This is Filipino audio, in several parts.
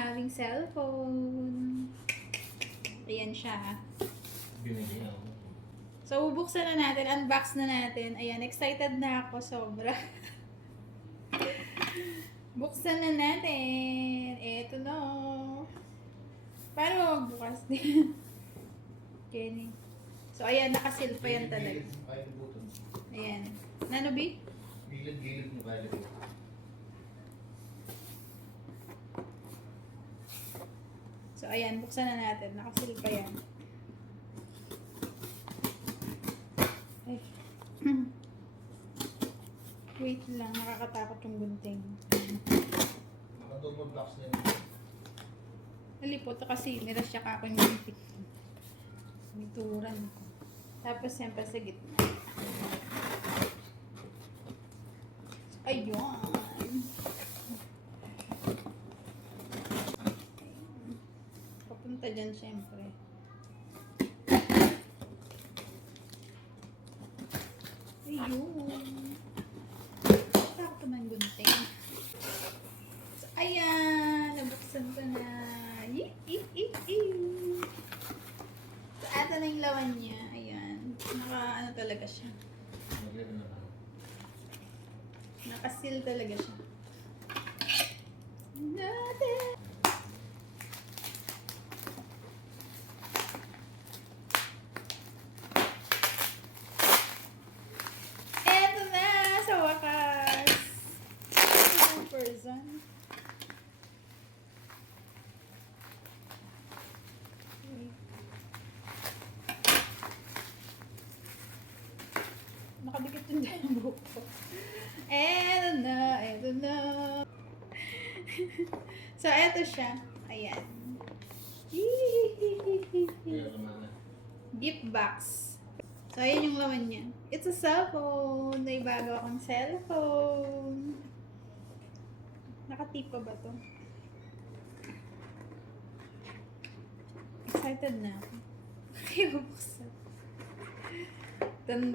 having cellphone. Ayan siya. Binili ako. So, bubuksan na natin. Unbox na natin. Ayan, excited na ako sobra. Buksan na natin. Eto na. Paano magbukas din? Kenny. So, ayan, nakasil pa yan talaga. Gilid mo kaya libutan. Ayan. Nano, B? Gilid mo kaya libutan. So, ayan, buksan na natin. Nakasil pa yan. Ay. Wait lang, nakakatakot yung gunting. Naka-double box na yun. Nalipot kasi niras siya kako yung gunting. Nituran ko. Tapos siyempre sa gitna. Ayun. Papunta dyan siyempre. Ayun. Takot naman gunting. So, ayan. Nabuksan ko na. So, ato na yung lawan niya. Ayan. Ano talaga siya. Nagyan na lang. Nakasil talaga siya. Natin. Eto na! Sa wakas! Isang person. Nakadikit yung dyan ang buhok ko. Eto na! Eto na! So, eto siya. Ayan. Kaya naman na. Gift box. So, ayan yung laman niya. It's a cellphone. May bago akong cellphone. Nakatip pa ba to? Excited na ako. Kaya buksan. Dan.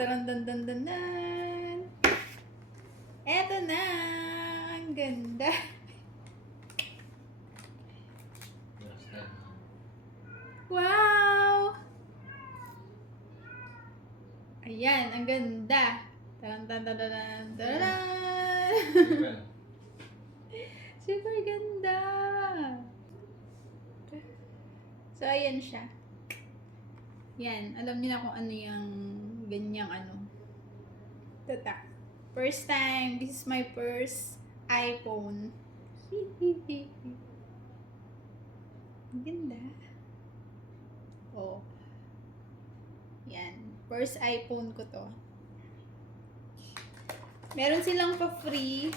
Eto na! Ang ganda! Last time. Wow! Ayan, ang ganda! Taran. Diba? Super ganda! So, ayan siya. Yan, alam niyo na kung ano yung ganyang ano. Tata. First time, this is my first iPhone. Ang ganda. Oh. Yan. First iPhone ko to. Meron silang pa-free.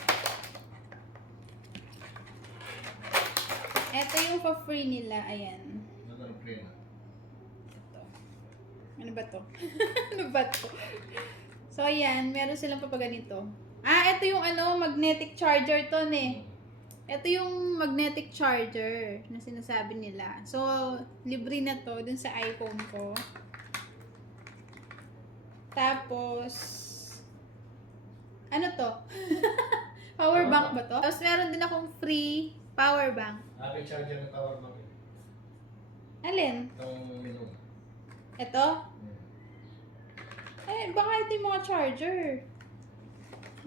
Ito yung pa-free nila. Ayan. Ano ang play na? Ito. Ano ba to? Ano ba to? So, ayan. Meron silang papaganito. Ito yung magnetic charger to, ne. Ito yung magnetic charger na sinasabi nila. So, libre na to dun sa iPhone ko. Tapos, ano to? Power bank ba to? Tapos, meron din akong free power bank. Aking charger ng power bank. Alin? Itong minum. Ito? Baka ito yung mga charger.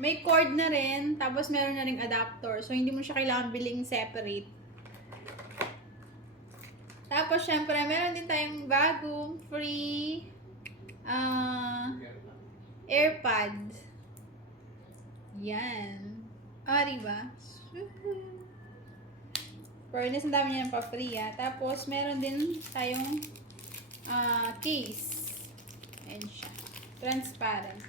May cord na rin, tapos meron na ring adapter. So, hindi mo siya kailangan biling separate. Tapos, syempre, meron din tayong bagong free AirPod. Yan. Diba? Fairness, ang dami niya ng pa-free, Tapos, meron din tayong case. Ayan siya. Transparent.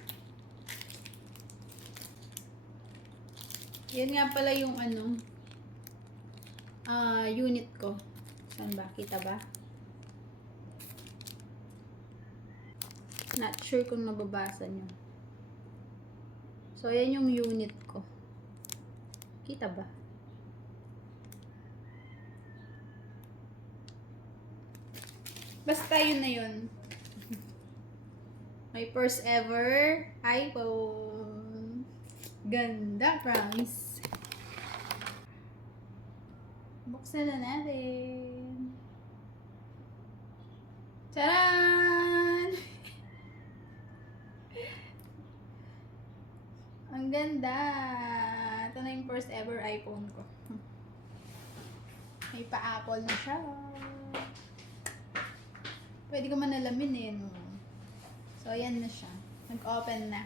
Yan nga pala yung unit ko. Saan ba? Kita ba? Not sure kung nababasa nyo. So, yan yung unit ko. Kita ba? Basta yun na yun. My first ever iPhone. Ganda, promise. Buksan na natin. Charan! Ang ganda! Ito na yung first ever iPhone ko. May pa-Apple na siya. Pwede ko manalamin eh. No? So, ayan na siya. Nag-open na.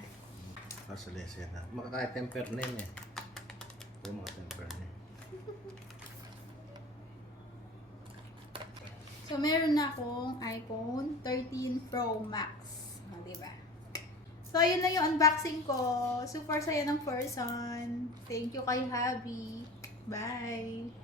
Nasa lesson na. Makaka-temper na yun eh. Ito maka-temper na. So, meron na akong iPhone 13 Pro Max. O, diba? So, yun na yung unboxing ko. Super saya ng person. Thank you kay Habi. Bye!